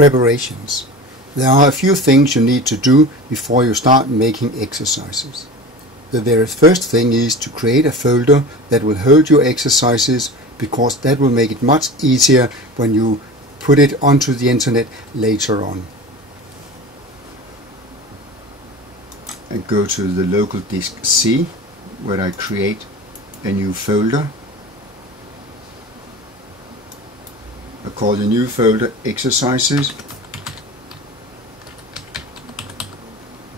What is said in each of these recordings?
Preparations. There are a few things you need to do before you start making exercises. The very first thing is to create a folder that will hold your exercises, because that will make it much easier when you put it onto the internet later on. And go to the local disk C, where I create a new folder. I call the new folder Exercises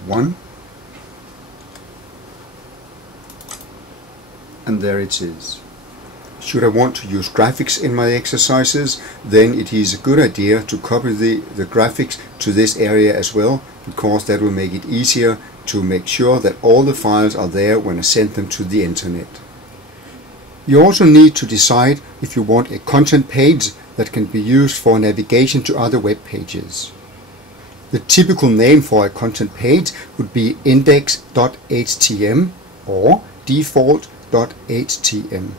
1, and there it is. Should I want to use graphics in my exercises, then it is a good idea to copy the graphics to this area as well, because that will make it easier to make sure that all the files are there when I send them to the internet. You also need to decide if you want a content page that can be used for navigation to other web pages. The typical name for a content page would be index.htm or default.htm.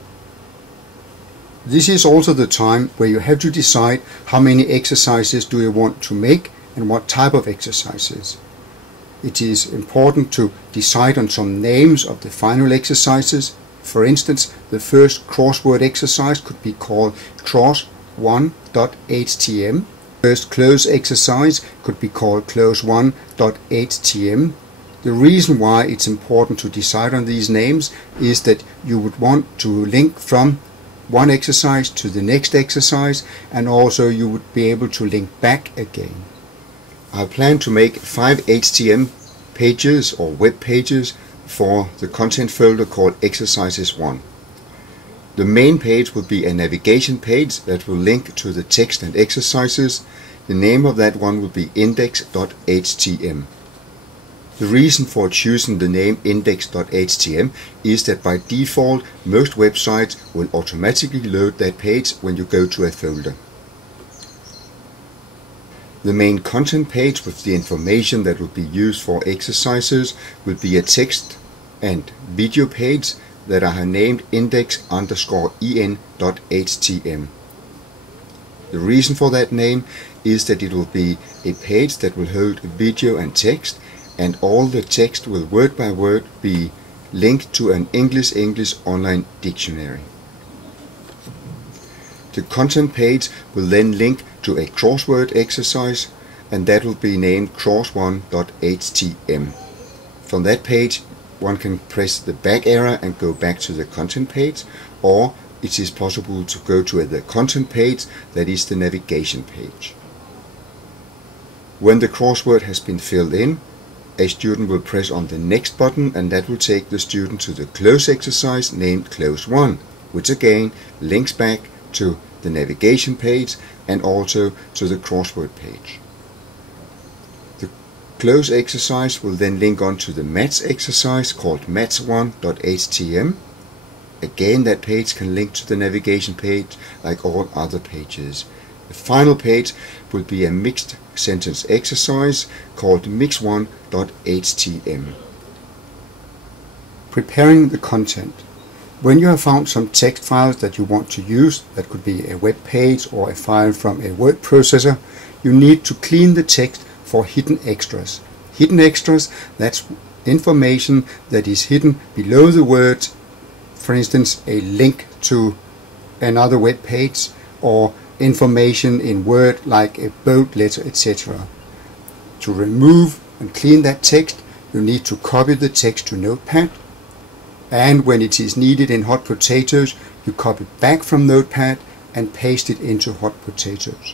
This is also the time where you have to decide how many exercises do you want to make and what type of exercises. It is important to decide on some names of the final exercises. For instance, the first crossword exercise could be called cross1.htm. First close exercise could be called close1.htm. The reason why it's important to decide on these names is that you would want to link from one exercise to the next exercise, and also you would be able to link back again. I plan to make 5 HTML pages or web pages for the content folder called Exercises 1. The main page will be a navigation page that will link to the text and exercises. The name of that one will be index.htm. The reason for choosing the name index.htm is that by default most websites will automatically load that page when you go to a folder. The main content page with the information that will be used for exercises will be a text and video page that I have named index_en.htm. The reason for that name is that it will be a page that will hold video and text, and all the text will word by word be linked to an English online dictionary. The content page will then link to a crossword exercise, and that will be named cross1.htm. From that page one can press the back arrow and go back to the content page, or it is possible to go to the content page, that is the navigation page. When the crossword has been filled in, a student will press on the next button, and that will take the student to the close exercise named close 1, which again links back to the navigation page and also to the crossword page. The close exercise will then link on to the match exercise called match1.htm. Again, that page can link to the navigation page like all other pages. The final page will be a mixed sentence exercise called mix1.htm. Preparing the content. When you have found some text files that you want to use, that could be a web page or a file from a word processor, you need to clean the text for hidden extras. Hidden extras, that's information that is hidden below the words, for instance a link to another web page, or information in Word like a bold letter, etc. To remove and clean that text, you need to copy the text to Notepad, and when it is needed in Hot Potatoes, you copy back from Notepad and paste it into Hot Potatoes.